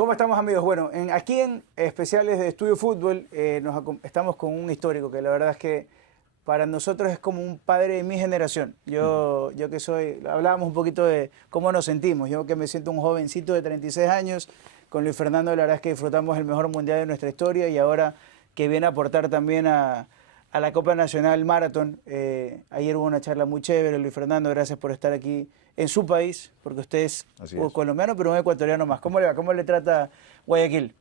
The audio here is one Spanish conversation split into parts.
¿Cómo estamos, amigos? Bueno, aquí en especiales de Estudio Fútbol estamos con un histórico que la verdad es que para nosotros es como un padre de mi generación. Yo que soy, hablábamos un poquito de cómo nos sentimos. Yo que me siento un jovencito de 36 años, con Luis Fernando la verdad es que disfrutamos el mejor mundial de nuestra historia y ahora que viene a aportar también a la Copa Nacional Marathon. Ayer hubo una charla muy chévere, Luis Fernando, gracias por estar aquí en su país, porque usted es colombiano, pero un ecuatoriano más. ¿Cómo le va? ¿Cómo le trata Guayaquil?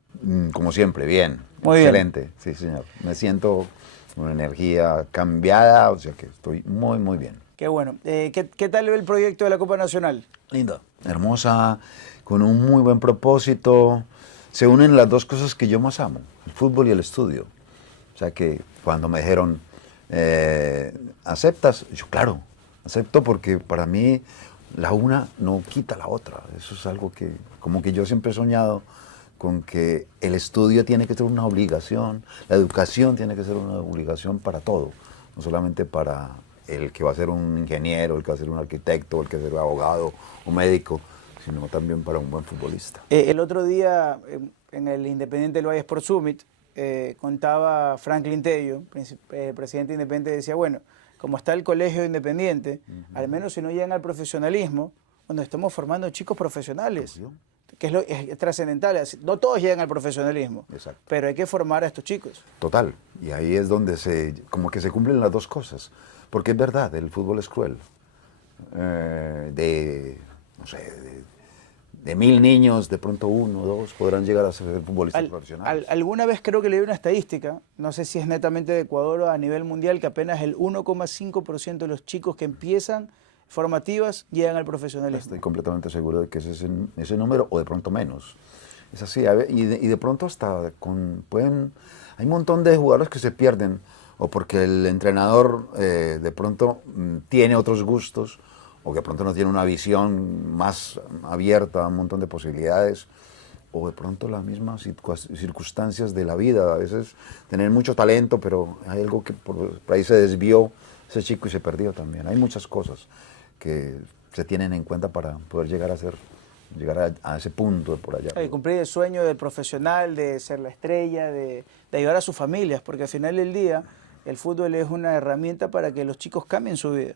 Como siempre, bien. Muy excelente. bien. Sí, señor. Me siento con una energía cambiada, o sea que estoy muy, muy bien. Qué bueno. ¿Qué tal ve el proyecto de la Copa Nacional? Linda. Hermosa, con un muy buen propósito. Se unen las dos cosas que yo más amo, el fútbol y el estudio. O sea que cuando me dijeron, ¿aceptas? Yo, claro, acepto porque para mí la una no quita la otra. Eso es algo que, como que yo siempre he soñado con que el estudio tiene que ser una obligación, la educación tiene que ser una obligación para todo, no solamente para el que va a ser un ingeniero, el que va a ser un arquitecto, el que va a ser un abogado o médico, sino también para un buen futbolista. El otro día, en el Independiente del Valle Sport Summit, contaba Franklin Tello, presidente independiente, decía, bueno, como está el colegio independiente, al menos si no llegan al profesionalismo, bueno, estamos formando chicos profesionales, que es trascendental. No todos llegan al profesionalismo, Exacto. pero hay que formar a estos chicos. Total, y ahí es donde como que se cumplen las dos cosas, porque es verdad, el fútbol es cruel. No sé, de 1000 niños, de pronto 1 o 2 podrán llegar a ser futbolistas profesionales. Alguna vez creo que leí una estadística, no sé si es netamente de Ecuador o a nivel mundial, que apenas el 1,5% de los chicos que empiezan formativas llegan al profesionalismo. Estoy completamente seguro de que ese número, o de pronto menos. Es así, y de pronto hasta hay un montón de jugadores que se pierden, o porque el entrenador de pronto tiene otros gustos, o que de pronto no tiene una visión más abierta a un montón de posibilidades, o de pronto las mismas circunstancias de la vida. A veces tener mucho talento, pero hay algo que por ahí se desvió ese chico y se perdió también. Hay muchas cosas que se tienen en cuenta para poder llegar a ese punto de por allá. Cumplir el sueño del profesional, de ser la estrella, de ayudar a sus familias, porque al final del día el fútbol es una herramienta para que los chicos cambien su vida.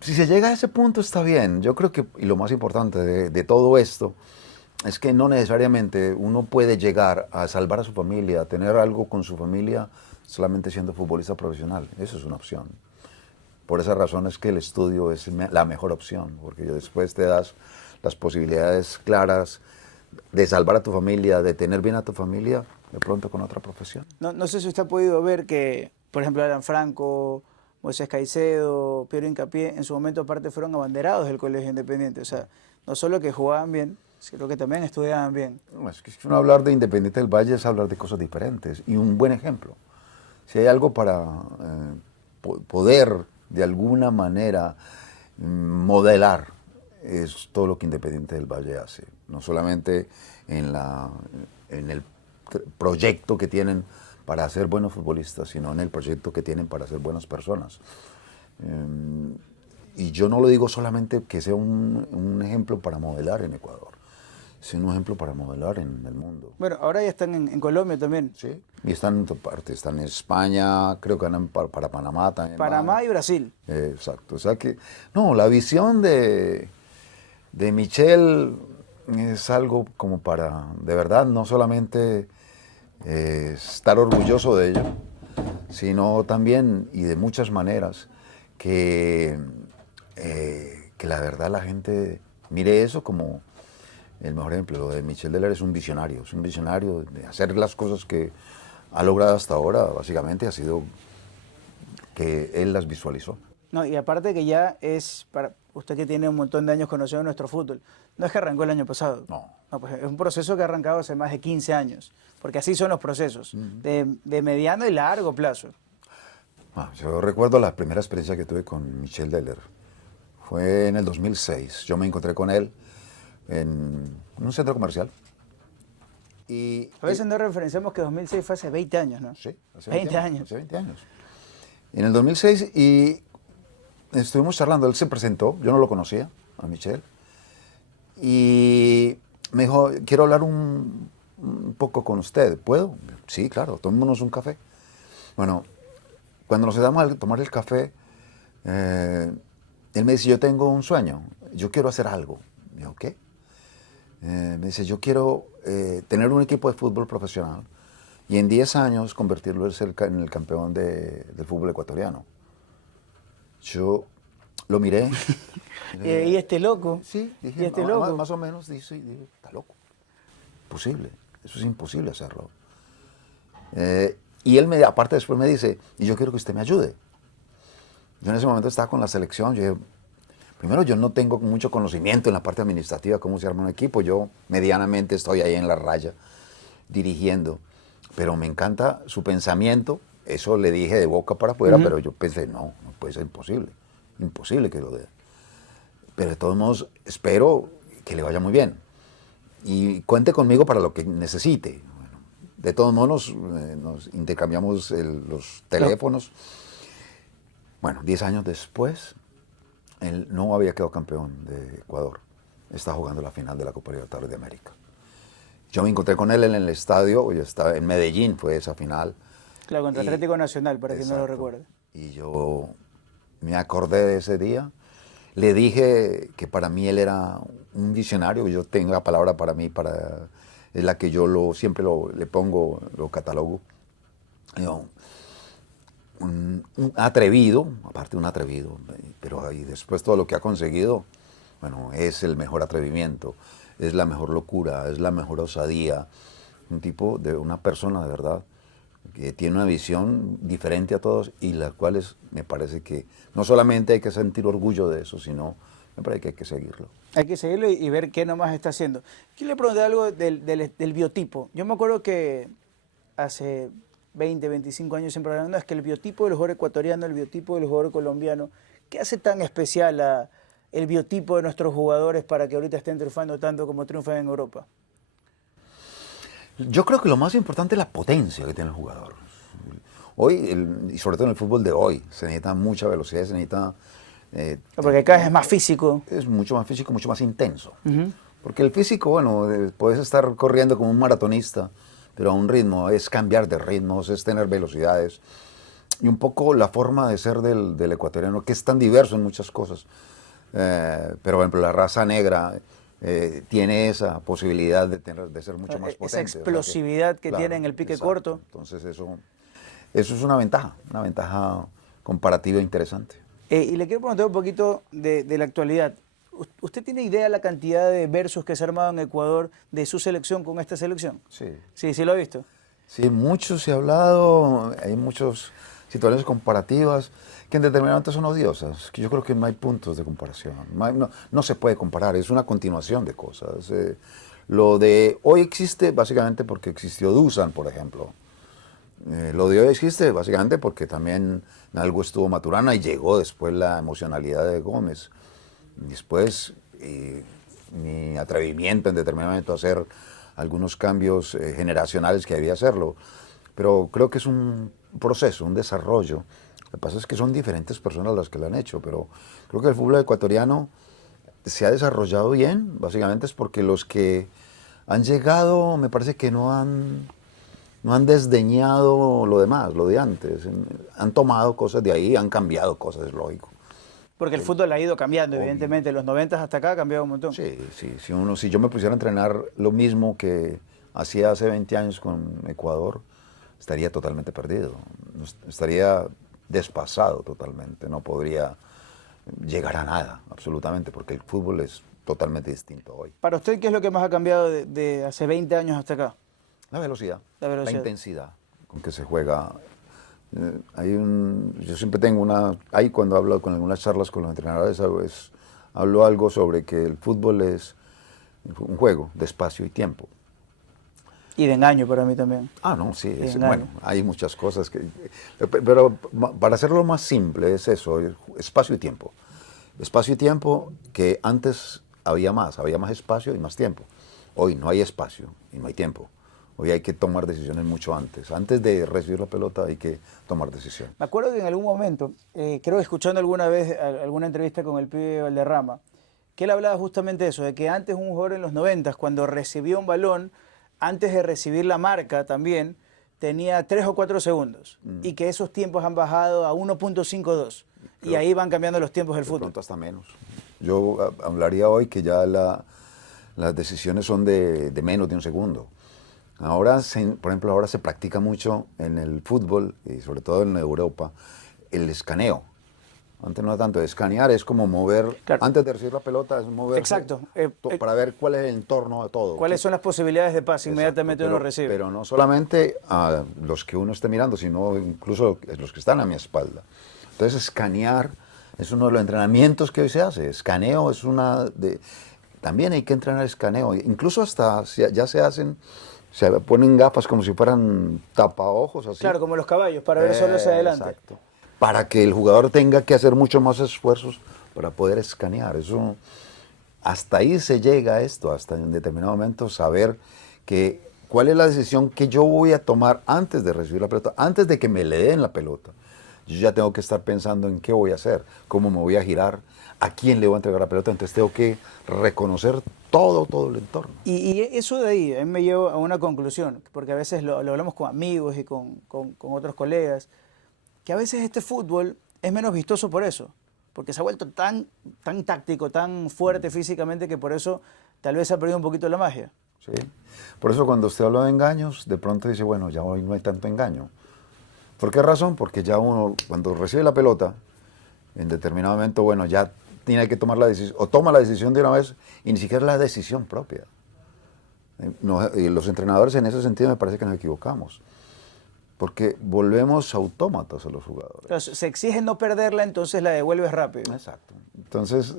Si se llega a ese punto está bien. Yo creo que, y lo más importante de todo esto, es que no necesariamente uno puede llegar a salvar a su familia, a tener algo con su familia solamente siendo futbolista profesional. Eso es una opción. Por esa razón es que el estudio es la mejor opción, porque después te das las posibilidades claras de salvar a tu familia, de tener bien a tu familia, de pronto con otra profesión. No sé si usted ha podido ver que, por ejemplo, Alan Franco, Moisés Caicedo, Piero Hincapié, en su momento aparte fueron abanderados del Colegio Independiente. O sea, no solo que jugaban bien, sino que también estudiaban bien. No, es que si uno hablar de Independiente del Valle es hablar de cosas diferentes y un buen ejemplo. Si hay algo para poder de alguna manera modelar, es todo lo que Independiente del Valle hace. No solamente en el proyecto que tienen para ser buenos futbolistas, sino en el proyecto que tienen para ser buenas personas. Y yo no lo digo solamente que sea un ejemplo para modelar en Ecuador, sino un ejemplo para modelar en el mundo. Bueno, ahora ya están en Colombia también. Sí, y están en todas partes, están en España, creo que andan para Panamá también. Panamá y Brasil. Exacto, o sea que, no, la visión de Michel es algo como para, de verdad, no solamente estar orgulloso de ello, sino también, y de muchas maneras, que la verdad la gente mire eso como el mejor ejemplo. Lo de Michel Deler es un visionario de hacer las cosas que ha logrado hasta ahora, básicamente ha sido que él las visualizó. No, y aparte que ya es, para usted que tiene un montón de años conociendo nuestro fútbol, no es que arrancó el año pasado. No. No, pues es un proceso que ha arrancado hace más de 15 años, porque así son los procesos, de mediano y largo plazo. Yo recuerdo la primera experiencia que tuve con Michel Deler. Fue en el 2006. Yo me encontré con él en un centro comercial. A veces no referenciamos que 2006 fue hace 20 años, ¿no? Sí, hace 20 años. Hace 20 años. En el 2006 y estuvimos charlando, él se presentó, yo no lo conocía, a Michel, y me dijo, quiero hablar un poco con usted. ¿Puedo? Sí, claro, tomémonos un café. Bueno, cuando nos sentamos a tomar el café, él me dice, yo tengo un sueño, yo quiero hacer algo. Me dijo, ¿qué? Me dice, yo quiero tener un equipo de fútbol profesional y en 10 años convertirlo en el campeón del fútbol ecuatoriano. Yo lo miré. ¿Y este loco? Sí, dije, ¿Y este loco? más o menos, dije, está loco. Imposible, eso es imposible hacerlo. Y él, aparte después me dice, y yo quiero que usted me ayude. Yo en ese momento estaba con la selección, yo dije, primero yo no tengo mucho conocimiento en la parte administrativa, cómo se arma un equipo, yo medianamente estoy ahí en la raya, dirigiendo, pero me encanta su pensamiento, eso le dije de boca para afuera, pero yo pensé, no puede ser imposible, imposible que lo dé. Pero de todos modos, espero que le vaya muy bien. Y cuente conmigo para lo que necesite. Bueno, de todos modos, nos intercambiamos los teléfonos. Bueno, 10 años después, él no había quedado campeón de Ecuador. Está jugando la final de la Copa Libertadores de América. Yo me encontré con él en el estadio, yo estaba en Medellín, fue esa final. Claro, contra Atlético Nacional, para quien no lo recuerde. Y yo me acordé de ese día. Le dije que para mí él era un visionario, yo tengo la palabra para mí, es la que yo siempre le pongo, lo catalogo. Un atrevido, aparte un atrevido, pero ahí después todo lo que ha conseguido, bueno, es el mejor atrevimiento, es la mejor locura, es la mejor osadía. Una persona de verdad que tiene una visión diferente a todos y las cuales me parece que no solamente hay que sentir orgullo de eso, sino me parece que hay que seguirlo. Hay que seguirlo y ver qué nomás está haciendo. Quiero le pregunté algo del biotipo. Yo me acuerdo que hace 20, 25 años siempre hablando, es que el biotipo del jugador ecuatoriano, el biotipo del jugador colombiano, ¿qué hace tan especial el biotipo de nuestros jugadores para que ahorita estén triunfando tanto como triunfan en Europa? Yo creo que lo más importante es la potencia que tiene el jugador. Hoy, y sobre todo en el fútbol de hoy, se necesita mucha velocidad, se necesita... Porque cada vez es más físico. Es mucho más físico, mucho más intenso. Porque el físico, bueno, puedes estar corriendo como un maratonista, pero a un ritmo, es cambiar de ritmos, es tener velocidades. Y un poco la forma de ser del ecuatoriano, que es tan diverso en muchas cosas. Pero, por ejemplo, la raza negra... tiene esa posibilidad de ser mucho más potente. Esa explosividad que tiene en el pique corto. Entonces eso es una ventaja comparativa interesante. Y le quiero preguntar un poquito de la actualidad. ¿Usted tiene idea de la cantidad de versus que se ha armado en Ecuador de su selección con esta selección? Sí. Sí lo ha visto. Sí, mucho se ha hablado, hay muchas situaciones comparativas que en determinado momento son odiosas. Yo creo que no hay puntos de comparación, no se puede comparar, es una continuación de cosas. Lo de hoy existe básicamente porque existió Dusan, por ejemplo. Lo de hoy existe básicamente porque también en algo estuvo Maturana y llegó después la emocionalidad de Gómez. Después mi atrevimiento en determinado momento a hacer algunos cambios generacionales que debía hacerlo. Pero creo que es un proceso, un desarrollo. Lo que pasa es que son diferentes personas las que lo han hecho, pero creo que el fútbol ecuatoriano se ha desarrollado bien, básicamente es porque los que han llegado me parece que no han desdeñado lo demás, lo de antes. Han tomado cosas de ahí, han cambiado cosas, es lógico. Porque el fútbol ha ido cambiando, evidentemente, de los 90 hasta acá ha cambiado un montón. Sí, si yo me pusiera a entrenar lo mismo que hacía hace 20 años con Ecuador, estaría totalmente perdido, estaría desfasado totalmente, no podría llegar a nada, absolutamente, porque el fútbol es totalmente distinto hoy. Para usted, ¿qué es lo que más ha cambiado de hace 20 años hasta acá? La velocidad, la intensidad con que se juega. Yo siempre tengo ahí cuando hablo con algunas charlas con los entrenadores, hablo algo sobre que el fútbol es un juego de espacio y tiempo. Y de engaño para mí también. No, sí. Bueno, hay muchas cosas pero para hacerlo más simple es eso, espacio y tiempo. Espacio y tiempo que antes había más espacio y más tiempo. Hoy no hay espacio y no hay tiempo. Hoy hay que tomar decisiones mucho antes. Antes de recibir la pelota hay que tomar decisiones. Me acuerdo que en algún momento, creo que escuchando alguna vez alguna entrevista con el pibe Valderrama, que él hablaba justamente de eso, de que antes un jugador en los 90, cuando recibía un balón, antes de recibir la marca también, tenía 3 o 4 segundos. Y que esos tiempos han bajado a 1.52. Y ahí van cambiando los tiempos del De fútbol. pronto hasta menos. Yo hablaría hoy que ya las decisiones son de menos de un segundo. Ahora, por ejemplo, ahora se practica mucho en el fútbol, y sobre todo en Europa, el escaneo. Antes no era tanto, escanear es como mover, claro. Antes de recibir la pelota es mover Exacto. para ver cuál es el entorno de todo. ¿Cuáles son las posibilidades de pase? Inmediatamente uno recibe. Pero no solamente a los que uno esté mirando, sino incluso los que están a mi espalda. Entonces, escanear es uno de los entrenamientos que hoy se hace. Escaneo es también hay que entrenar escaneo. Incluso hasta ya se ponen gafas como si fueran tapaojos, así. Claro, como los caballos, para ver solo hacia adelante. Exacto. Para que el jugador tenga que hacer mucho más esfuerzos para poder escanear. Eso, hasta ahí se llega a esto, hasta en determinado momento saber cuál es la decisión que yo voy a tomar antes de recibir la pelota, antes de que me le den la pelota. Yo ya tengo que estar pensando en qué voy a hacer, cómo me voy a girar, a quién le voy a entregar la pelota. Entonces tengo que reconocer todo el entorno. Y eso de ahí a mí me lleva a una conclusión, porque a veces lo hablamos con amigos y con otros colegas, que a veces este fútbol es menos vistoso por eso, porque se ha vuelto tan táctico, tan fuerte físicamente, que por eso tal vez se ha perdido un poquito la magia. Sí. Por eso cuando usted habla de engaños, de pronto dice, bueno, ya hoy no hay tanto engaño. ¿Por qué razón? Porque ya uno, cuando recibe la pelota, en determinado momento, bueno, ya tiene que tomar la decisión, o toma la decisión de una vez, y ni siquiera es la decisión propia. Y los entrenadores en ese sentido me parece que nos equivocamos. Porque volvemos autómatas a los jugadores. Entonces, se exige no perderla, entonces la devuelves rápido. Exacto. Entonces,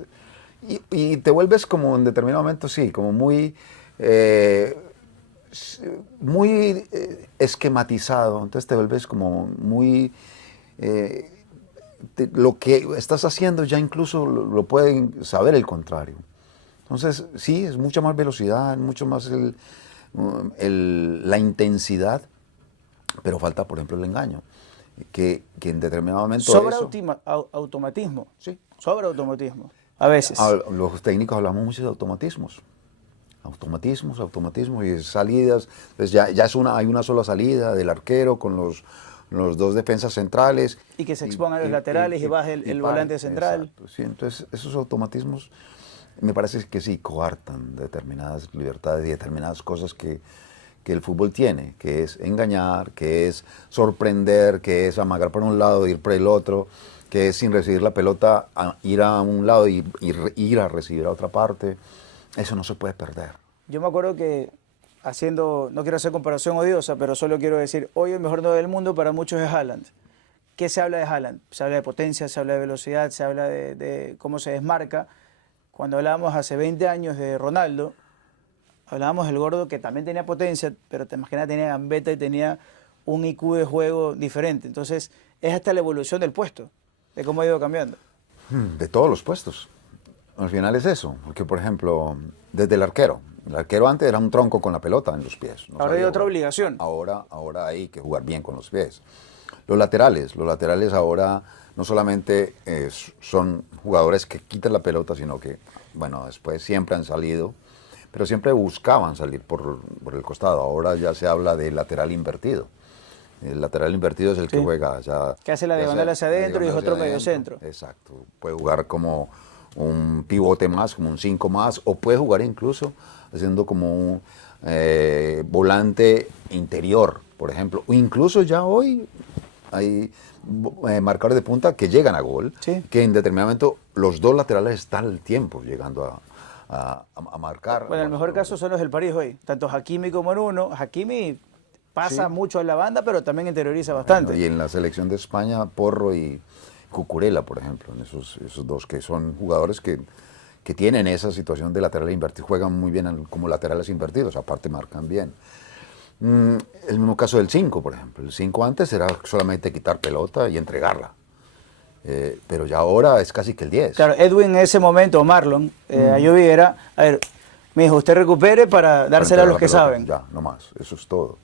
y te vuelves como en determinado momento, sí, como muy esquematizado. Entonces te vuelves como muy... lo que estás haciendo ya incluso lo pueden saber el contrario. Entonces, sí, es mucha más velocidad, mucho más la intensidad. Pero falta, por ejemplo, el engaño, que en determinado momento... Sobra automatismo. Sí. Sobra automatismo, a veces. Los técnicos hablamos mucho de automatismos. Automatismos y salidas. Entonces ya hay una sola salida del arquero con los dos defensas centrales. Y que se expongan los laterales y baje el volante central. Exacto, sí, entonces esos automatismos me parece que sí, coartan determinadas libertades y determinadas cosas que el fútbol tiene, que es engañar, que es sorprender, que es amagar por un lado, ir por el otro, que es sin recibir la pelota, ir a un lado y ir a recibir a otra parte. Eso no se puede perder. Yo me acuerdo que no quiero hacer comparación odiosa, pero solo quiero decir, hoy el mejor 9 del mundo para muchos es Haaland. ¿Qué se habla de Haaland? Se habla de potencia, se habla de velocidad, se habla de cómo se desmarca. Cuando hablábamos hace 20 años de Ronaldo, hablábamos del gordo que también tenía potencia, pero te imaginas tenía gambeta y tenía un IQ de juego diferente. Entonces, es hasta la evolución del puesto, de cómo ha ido cambiando. De todos los puestos. Al final es eso, porque por ejemplo, desde el arquero antes era un tronco con la pelota en los pies. Ahora hay otra obligación. Ahora hay que jugar bien con los pies. Los laterales ahora no solamente son jugadores que quitan la pelota, sino que, bueno, después siempre han salido, pero siempre buscaban salir por el costado. Ahora ya se habla de lateral invertido. El lateral invertido es el que juega ya... Que hace la diagonal hacia adentro y es otro medio centro. Exacto. Puede jugar como un pivote más, como un 5 más, o puede jugar incluso haciendo como un volante interior, por ejemplo. O incluso ya hoy hay marcadores de punta que llegan a gol, que en determinado momento los dos laterales están al tiempo llegando a marcar. Bueno, el mejor caso son los del París hoy, tanto Hakimi como Nuno. Hakimi pasa mucho en la banda, pero también interioriza bastante. Bueno, y en la selección de España, Porro y Cucurella, por ejemplo, en esos dos que son jugadores que tienen esa situación de lateral invertido, juegan muy bien como laterales invertidos, aparte marcan bien. El mismo caso del 5, por ejemplo. El 5 antes era solamente quitar pelota y entregarla. Pero ya ahora es casi que el 10. Claro, Edwin en ese momento, Marlon, Ayoví era, a ver, mijo, usted recupere para dársela a los que saben. Ya, no más, eso es todo.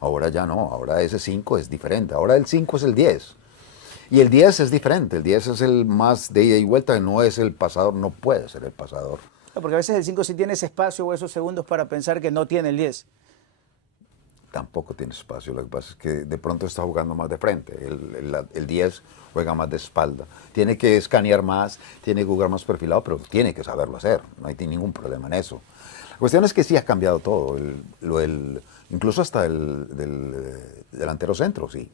Ahora ya no, ahora ese 5 es diferente. Ahora el 5 es el 10. Y el 10 es diferente, el 10 es el más de ida y vuelta, no es el pasador, no puede ser el pasador. No, porque a veces el 5 sí tiene ese espacio o esos segundos para pensar que no tiene el 10. Tampoco tiene espacio, lo que pasa es que de pronto está jugando más de frente, el 10 juega más de espalda, tiene que escanear más, tiene que jugar más perfilado, pero tiene que saberlo hacer, no hay ningún problema en eso. La cuestión es que sí ha cambiado todo, incluso hasta del delantero centro, sí.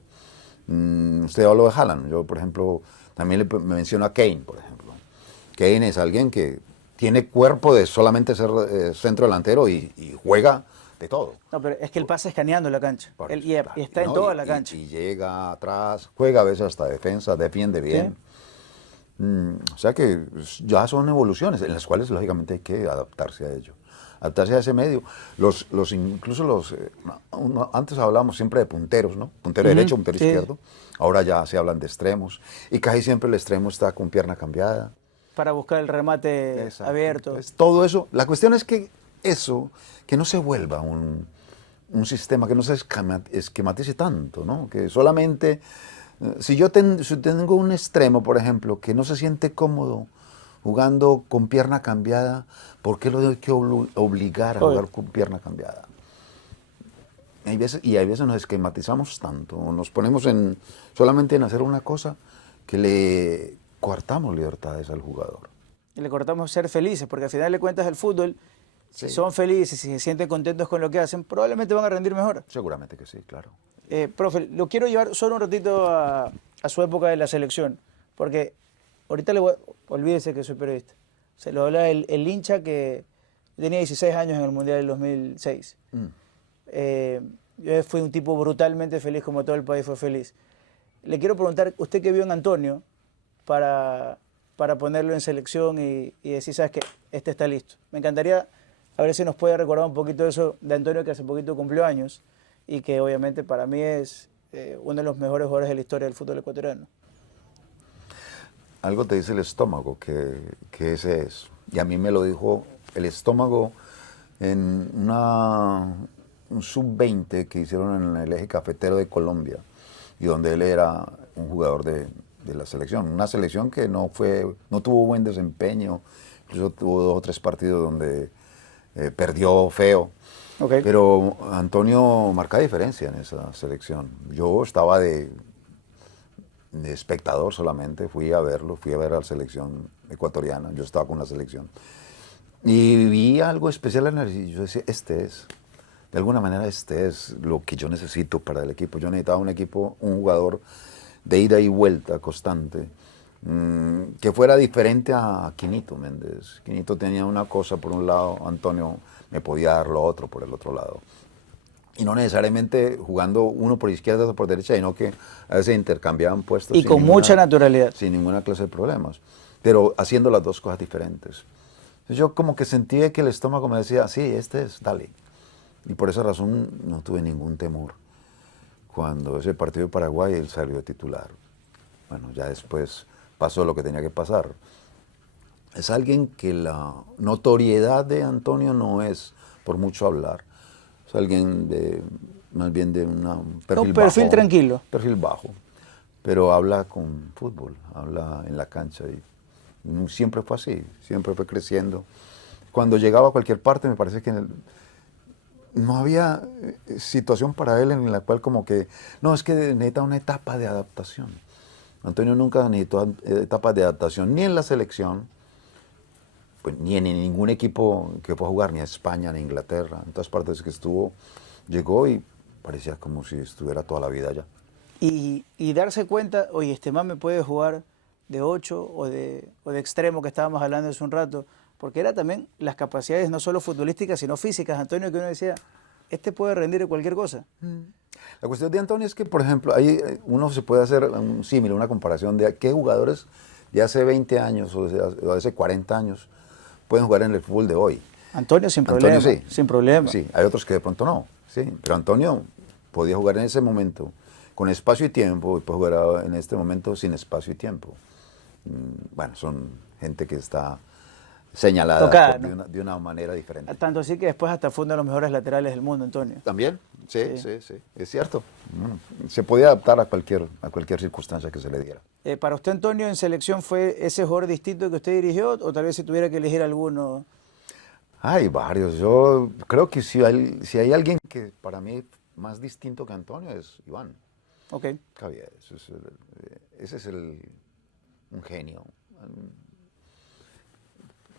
Usted habló de Haaland, yo por ejemplo también me menciono a Kane, por ejemplo. Kane es alguien que tiene cuerpo de solamente ser centro delantero y juega de todo. No, pero es que él pasa escaneando la cancha. Por Él, eso, y claro. está en No, toda la cancha. Y llega atrás, juega a veces hasta defensa, defiende bien. O sea que ya son evoluciones en las cuales lógicamente hay que adaptarse a ello. Adaptarse a ese medio. Antes hablábamos siempre de punteros, ¿no? Puntero derecho, puntero izquierdo. Ahora ya se hablan de extremos. Y casi siempre el extremo está con pierna cambiada. Para buscar el remate abierto. Entonces, todo eso. La cuestión es que eso, que no se vuelva un sistema, que no se esquematice tanto, ¿no? Que solamente, si tengo un extremo, por ejemplo, que no se siente cómodo jugando con pierna cambiada, ¿por qué lo tengo que obligar a jugar con pierna cambiada? Hay veces nos esquematizamos tanto, nos ponemos solamente en hacer una cosa que le coartamos libertades al jugador. Y le cortamos ser felices, porque al final de cuentas el fútbol, si son felices, si se sienten contentos con lo que hacen, probablemente van a rendir mejor. Seguramente que sí, claro. Profe, lo quiero llevar solo un ratito a su época de la selección, porque ahorita olvídese que soy periodista. Se lo habla el hincha que tenía 16 años en el Mundial del 2006. Yo fui un tipo brutalmente feliz, como todo el país fue feliz. Le quiero preguntar, usted qué vio en Antonio para ponerlo en selección y decir, ¿sabes qué? Este está listo. Me encantaría a ver si nos puede recordar un poquito eso de Antonio, que hace poquito cumplió años y que obviamente para mí es uno de los mejores jugadores de la historia del fútbol ecuatoriano. Algo te dice el estómago que ese es. Y a mí me lo dijo el estómago en un sub-20 que hicieron en el eje cafetero de Colombia, y donde él era un jugador de la selección. Una selección que no tuvo buen desempeño, incluso tuvo 2 o 3 partidos donde perdió feo. Okay. Pero Antonio marca diferencia en esa selección. Yo estaba de espectador solamente, fui a verlo, fui a ver a la selección ecuatoriana, yo estaba con la selección. Y vi algo especial en él, y yo decía, de alguna manera este es lo que yo necesito para el equipo. Yo necesitaba un jugador de ida y vuelta constante, que fuera diferente a Quinito Méndez. Quinito tenía una cosa por un lado, Antonio me podía dar lo otro por el otro lado. Y no necesariamente jugando uno por izquierda o por derecha, sino que a veces intercambiaban puestos. Y con mucha naturalidad. Sin ninguna clase de problemas, pero haciendo las dos cosas diferentes. Entonces yo como que sentí que el estómago me decía, sí, dale. Y por esa razón no tuve ningún temor. Cuando ese partido de Paraguay, él salió de titular. Bueno, ya después pasó lo que tenía que pasar. Es alguien que la notoriedad de Antonio no es por mucho hablar. Es alguien más bien de un perfil bajo. Perfil tranquilo. Perfil bajo. Pero habla con fútbol, habla en la cancha. Y siempre fue así, siempre fue creciendo. Cuando llegaba a cualquier parte, me parece que no había situación para él en la cual como que, no, es que necesita una etapa de adaptación. Antonio nunca necesitó etapas de adaptación, ni en la selección, pues, ni en ningún equipo que fue a jugar, ni a España, ni a Inglaterra. En todas partes que estuvo, llegó y parecía como si estuviera toda la vida allá. Y darse cuenta, oye, este man me puede jugar de 8 o de extremo, que estábamos hablando hace un rato, porque era también las capacidades no solo futbolísticas, sino físicas, Antonio, que uno decía, este puede rendir en cualquier cosa. La cuestión de Antonio es que, por ejemplo, uno se puede hacer un símil, una comparación de qué jugadores de hace 20 años o de hace 40 años pueden jugar en el fútbol de hoy. Antonio sin problema. Sí. Sin problema. Sí, hay otros que de pronto no. Sí, pero Antonio podía jugar en ese momento con espacio y tiempo, y puede jugar en este momento sin espacio y tiempo. Bueno, son gente que está señalada tocada, ¿no? de una manera diferente. Tanto así que después hasta fue uno de los mejores laterales del mundo, Antonio. ¿También? Sí, sí, sí, es cierto. Se podía adaptar a cualquier circunstancia que se le diera. Para usted, Antonio, en selección fue ese jugador distinto que usted dirigió, o tal vez si tuviera que elegir alguno. Hay varios. Yo creo que si hay alguien que para mí más distinto que Antonio es Iván Ok. Caviedes. Ese es un genio.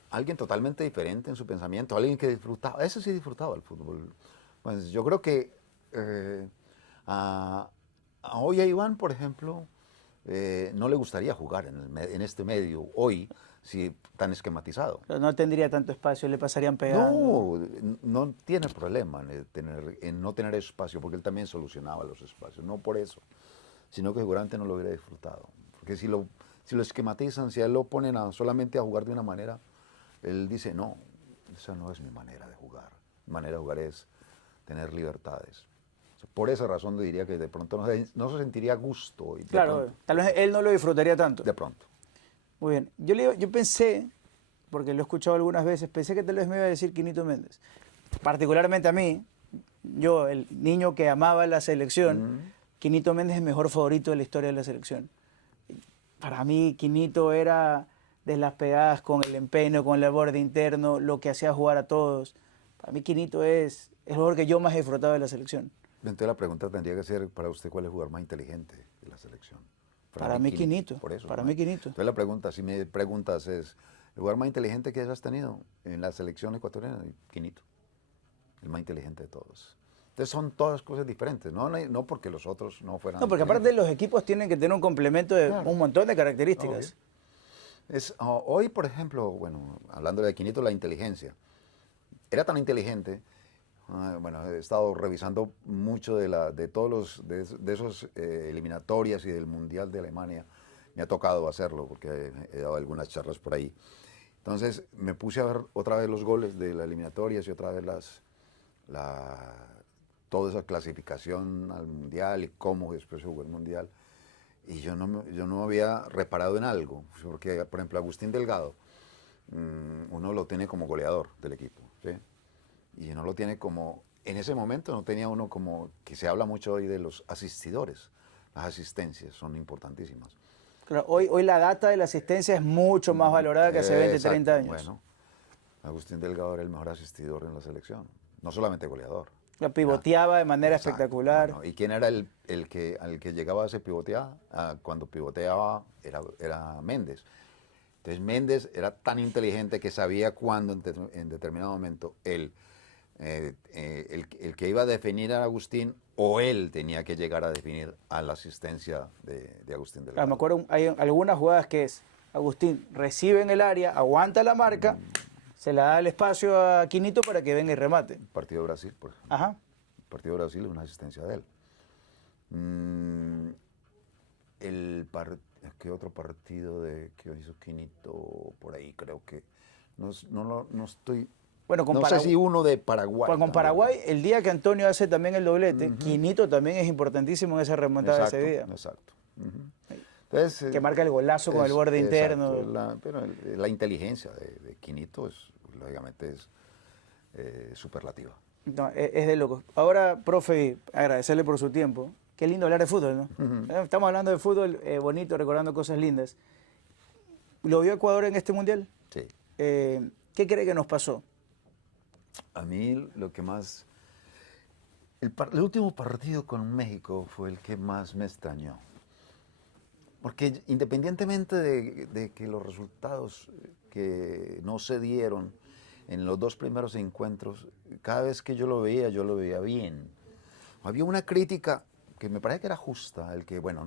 Alguien totalmente diferente en su pensamiento, alguien que disfrutaba, ese sí disfrutaba el fútbol. Pues yo creo que a hoy a Iván, por ejemplo, no le gustaría jugar en este medio hoy, si tan esquematizado. No tendría tanto espacio, le pasarían pegando. No, no tiene problema en no tener espacio, porque él también solucionaba los espacios, no por eso, sino que seguramente no lo hubiera disfrutado. Porque si lo esquematizan, si a él lo ponen solamente a jugar de una manera, él dice, no, esa no es mi manera de jugar. Mi manera de jugar es tener libertades. Por esa razón diría que de pronto no se sentiría a gusto. Y Claro, tal vez él no lo disfrutaría tanto. De pronto. Muy bien. Yo pensé, porque lo he escuchado algunas veces, pensé que tal vez me iba a decir Quinito Méndez. Particularmente a mí, yo, el niño que amaba la selección, Quinito Méndez es el mejor favorito de la historia de la selección. Para mí, Quinito era de las pegadas con el empeño, con el borde interno, lo que hacía jugar a todos. Para mí, Quinito es el jugador que yo más he disfrutado de la selección. Entonces la pregunta tendría que ser para usted, ¿cuál es el jugador más inteligente de la selección? Para mí, Quinito. Por eso, Para ¿no? mí, Quinito. Entonces la pregunta, si me preguntas, es el jugador más inteligente que hayas tenido en la selección ecuatoriana, Quinito. El más inteligente de todos. Entonces son todas cosas diferentes, no porque los otros no fueran. No, porque aparte los equipos tienen que tener un complemento de un montón de características. Hoy, por ejemplo, bueno, hablando de Quinito, la inteligencia. Era tan inteligente, bueno, he estado revisando mucho de todos de esos eliminatorias y del Mundial de Alemania. Me ha tocado hacerlo porque he dado algunas charlas por ahí. Entonces me puse a ver otra vez los goles de las eliminatorias y otra vez toda esa clasificación al Mundial y cómo después se jugó el Mundial. Y yo no había reparado en algo, porque, por ejemplo, Agustín Delgado, uno lo tiene como goleador del equipo, ¿sí? Y no lo tiene como, en ese momento no tenía uno como, que se habla mucho hoy de los asistidores. Las asistencias son importantísimas. Claro, hoy la data de la asistencia es mucho más valorada que hace 20, 30 años. Bueno, Agustín Delgado era el mejor asistidor en la selección, no solamente goleador. La pivoteaba de manera Exacto. espectacular. Bueno, ¿y quién era al que llegaba a ese pivotear? Cuando pivoteaba era Méndez. Entonces Méndez era tan inteligente que sabía cuándo en determinado momento el que iba a definir a Agustín o él tenía que llegar a definir a la asistencia de Agustín Delgado. Claro, me acuerdo, hay algunas jugadas que es Agustín recibe en el área, aguanta la marca, se le da el espacio a Quinito para que venga y remate. El partido de Brasil, por ejemplo. Ajá. El partido de Brasil es una asistencia de él. ¿Qué otro partido que hizo Quinito por ahí? Creo que no estoy. Bueno, no sé si uno de Paraguay. Pues con Paraguay, el día que Antonio hace también el doblete, Quinito también es importantísimo en esa remontada de ese día. Exacto. Entonces, que marca el golazo con el borde interno. Pero la inteligencia de Quinito lógicamente es superlativa. No, es de loco. Ahora, profe, agradecerle por su tiempo. Qué lindo hablar de fútbol, ¿no? Estamos hablando de fútbol bonito, recordando cosas lindas. ¿Lo vio Ecuador en este mundial? Sí. ¿Qué cree que nos pasó? A mí lo que más... El último partido con México fue el que más me extrañó. Porque independientemente de que los resultados que no se dieron en los dos primeros encuentros, cada vez que yo lo veía bien. Había una crítica que me parece que era justa, el que, bueno,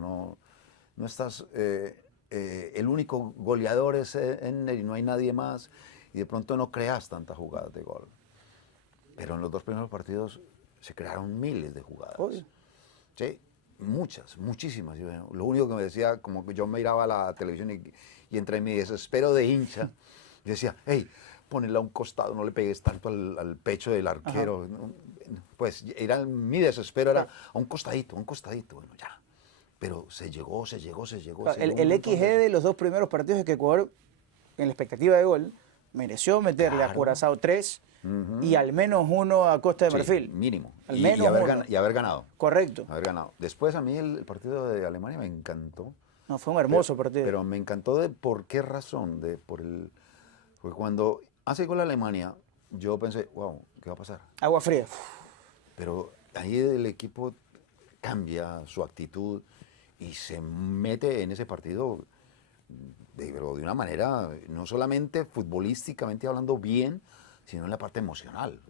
no estás... el único goleador es Enner y no hay nadie más, y de pronto no creas tantas jugadas de gol. Pero en los dos primeros partidos se crearon miles de jugadas. Obvio. Sí, muchísimas. Lo único que me decía, como que yo miraba la televisión y entre mi desespero de hincha, yo decía, hey, ponela a un costado, no le pegues tanto al pecho del arquero. Pues mi desespero era a un costadito, bueno, ya. Pero se llegó. El XG de los dos primeros partidos es que Ecuador, en la expectativa de gol, mereció meterle a Claro. Curazao 3 y al menos uno a Costa de Sí, Marfil. mínimo. Al Y menos haber, uno. y haber ganado. Correcto. Haber ganado. Después a mí el partido de Alemania me encantó. No, fue un hermoso partido. Pero me encantó de por qué razón. Porque cuando hace gol Alemania, yo pensé, wow, ¿qué va a pasar? Agua fría. Pero ahí el equipo cambia su actitud y se mete en ese partido pero de una manera, no solamente futbolísticamente hablando bien, sino en la parte emocional.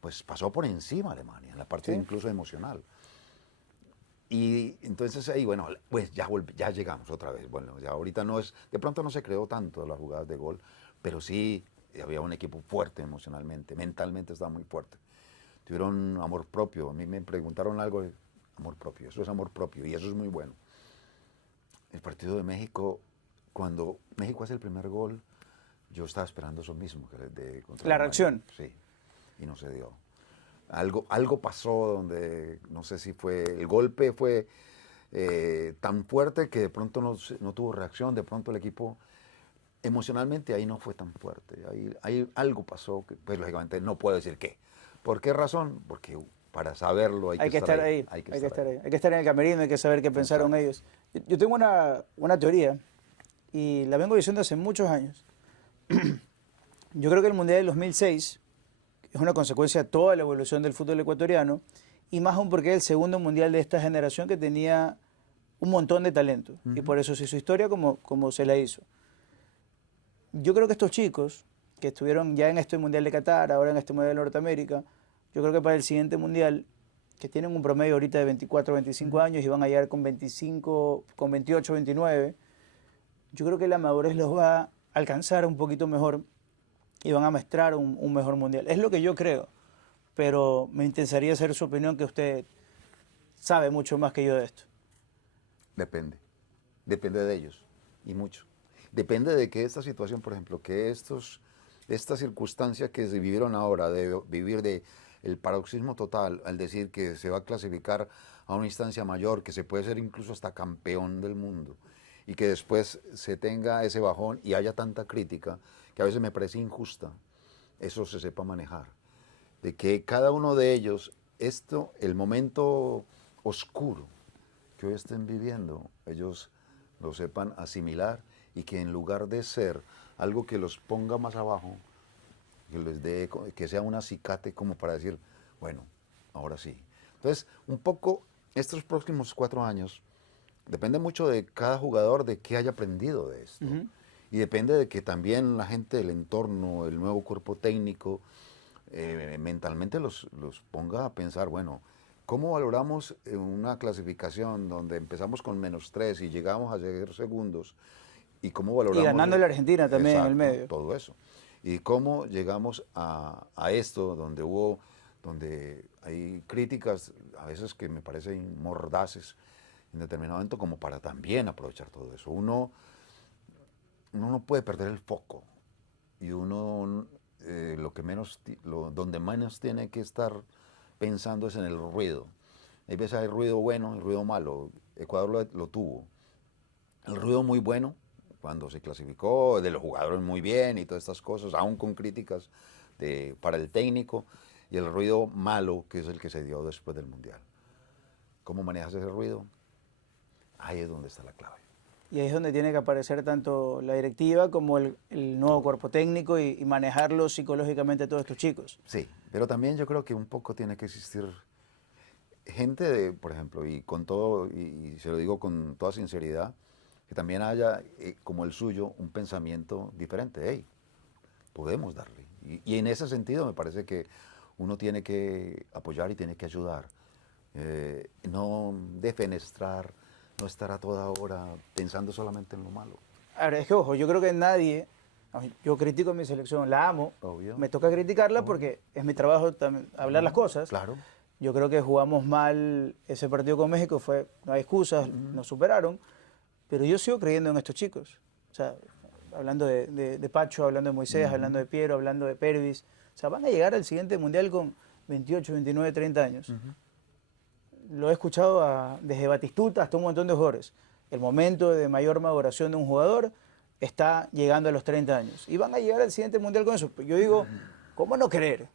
Pues pasó por encima Alemania, en la parte Sí. incluso emocional. Y entonces ahí, bueno, pues ya llegamos otra vez. Bueno, ya ahorita no es, de pronto no se creó tanto las jugadas de gol, pero sí había un equipo fuerte emocionalmente, mentalmente estaba muy fuerte. Tuvieron amor propio. A mí me preguntaron algo de amor propio. Eso es amor propio y eso es muy bueno. El partido de México, cuando México hace el primer gol, yo estaba esperando eso mismo. Contra La Alemania. reacción. Sí, y no se dio. Algo pasó donde, no sé si fue, el golpe fue tan fuerte que de pronto no tuvo reacción, de pronto el equipo emocionalmente ahí no fue tan fuerte. Ahí algo pasó, que pues lógicamente no puedo decir qué. ¿Por qué razón? Porque para saberlo hay que estar ahí. Hay que estar ahí. Hay que estar en el camerino, hay que saber qué pensaron ellos. Yo tengo una teoría y la vengo diciendo hace muchos años. Yo creo que el Mundial del 2006 es una consecuencia de toda la evolución del fútbol ecuatoriano y más aún porque es el segundo Mundial de esta generación que tenía un montón de talento y por eso se hizo historia como se la hizo. Yo creo que estos chicos que estuvieron ya en este Mundial de Qatar, ahora en este Mundial de Norteamérica, yo creo que para el siguiente Mundial, que tienen un promedio ahorita de 24, 25 años y van a llegar con 25, con 28, 29, yo creo que la madurez los va a alcanzar un poquito mejor y van a maestrar un mejor Mundial. Es lo que yo creo, pero me interesaría saber su opinión, que usted sabe mucho más que yo de esto. Depende. Depende de ellos y mucho. Depende de que esta situación, por ejemplo, que esta circunstancia que se vivieron ahora, de vivir de el paroxismo total, al decir que se va a clasificar a una instancia mayor, que se puede ser incluso hasta campeón del mundo, y que después se tenga ese bajón y haya tanta crítica, que a veces me parece injusta, eso se sepa manejar. De que cada uno de ellos, el momento oscuro que hoy estén viviendo, ellos lo sepan asimilar y que en lugar de ser algo que los ponga más abajo, que sea un acicate como para decir, bueno, ahora sí. Entonces, un poco estos próximos 4 años depende mucho de cada jugador, de qué haya aprendido de esto. Y depende de que también la gente del entorno, el nuevo cuerpo técnico, mentalmente los ponga a pensar, bueno, ¿cómo valoramos una clasificación donde empezamos con -3 y llegamos a ser segundos? ¿Y cómo valoramos? Y ganando la Argentina también. Exacto, en el medio. todo eso. ¿Y cómo llegamos a esto donde hay críticas a veces que me parecen mordaces en determinado momento, como para también aprovechar todo eso? Uno no puede perder el foco y uno donde menos tiene que estar pensando es en el ruido. Hay veces hay ruido bueno y ruido malo. Ecuador lo tuvo. El ruido muy bueno, cuando se clasificó, de los jugadores muy bien y todas estas cosas, aún con críticas para el técnico, y el ruido malo, que es el que se dio después del Mundial. ¿Cómo manejas ese ruido? Ahí es donde está la clave. Y ahí es donde tiene que aparecer tanto la directiva como el nuevo cuerpo técnico y manejarlo psicológicamente a todos estos chicos. Sí, pero también yo creo que un poco tiene que existir gente por ejemplo, y con todo, y se lo digo con toda sinceridad, que también haya, como el suyo, un pensamiento diferente. Hey, podemos darle. Y en ese sentido me parece que uno tiene que apoyar y tiene que ayudar. No defenestrar, no estar a toda hora pensando solamente en lo malo. Ahora, es que, ojo, yo creo que nadie, yo critico a mi selección, la amo, Obvio. me toca criticarla porque es mi trabajo también hablar las cosas. Claro. Yo creo que jugamos mal ese partido con México, no hay excusas, nos superaron, pero yo sigo creyendo en estos chicos. O sea, hablando de Pacho, hablando de Moisés, hablando de Piero, hablando de Pervis, o sea, van a llegar al siguiente Mundial con 28, 29, 30 años. Lo he escuchado desde Batistuta hasta un montón de jugadores. El momento de mayor maduración de un jugador está llegando a los 30 años. Y van a llegar al siguiente mundial con eso. Yo digo, ¿cómo no creer?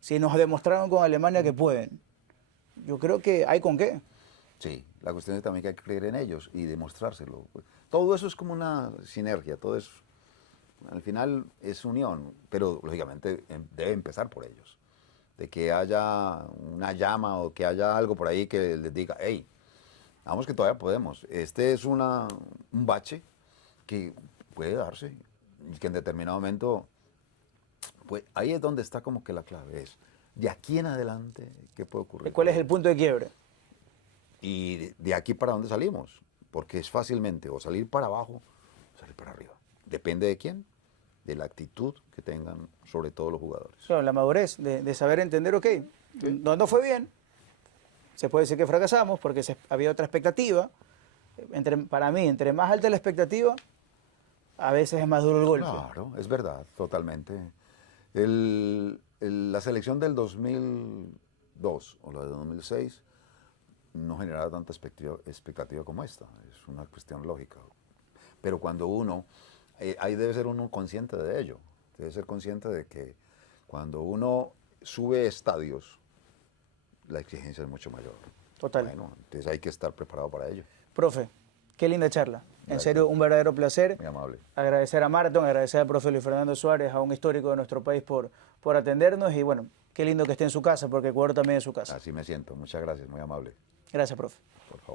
Si nos demostraron con Alemania que pueden. Yo creo que hay con qué. Sí, la cuestión es también que hay que creer en ellos y demostrárselo. Todo eso es como una sinergia, todo es, al final es unión, pero lógicamente debe empezar por ellos. De que haya una llama o que haya algo por ahí que les diga, hey, vamos que todavía podemos. Este es un bache que puede darse y que en determinado momento, pues ahí es donde está como que la clave es, de aquí en adelante, ¿qué puede ocurrir? ¿Cuál es el punto de quiebre? Y de aquí para dónde salimos, porque es fácilmente o salir para abajo o salir para arriba. Depende de quién, de la actitud que tengan sobre todo los jugadores. Claro, la madurez de saber entender, ok, no fue bien, se puede decir que fracasamos porque había otra expectativa. Para mí, entre más alta la expectativa, a veces es más duro el golpe. Claro, es verdad, totalmente. La selección del 2002 o la de 2006 no generaba tanta expectativa como esta, es una cuestión lógica. Pero cuando uno, ahí debe ser uno consciente de ello, debe ser consciente de que cuando uno sube estadios, la exigencia es mucho mayor. Total. Bueno, entonces hay que estar preparado para ello. Profe, qué linda charla. En Gracias. serio, un verdadero placer. Muy amable. Agradecer a Marathon, agradecer al profe Luis Fernando Suárez, a un histórico de nuestro país por atendernos y bueno, qué lindo que esté en su casa, porque Ecuador también es su casa. Así me siento. Muchas gracias, muy amable. Gracias, profe. Por favor.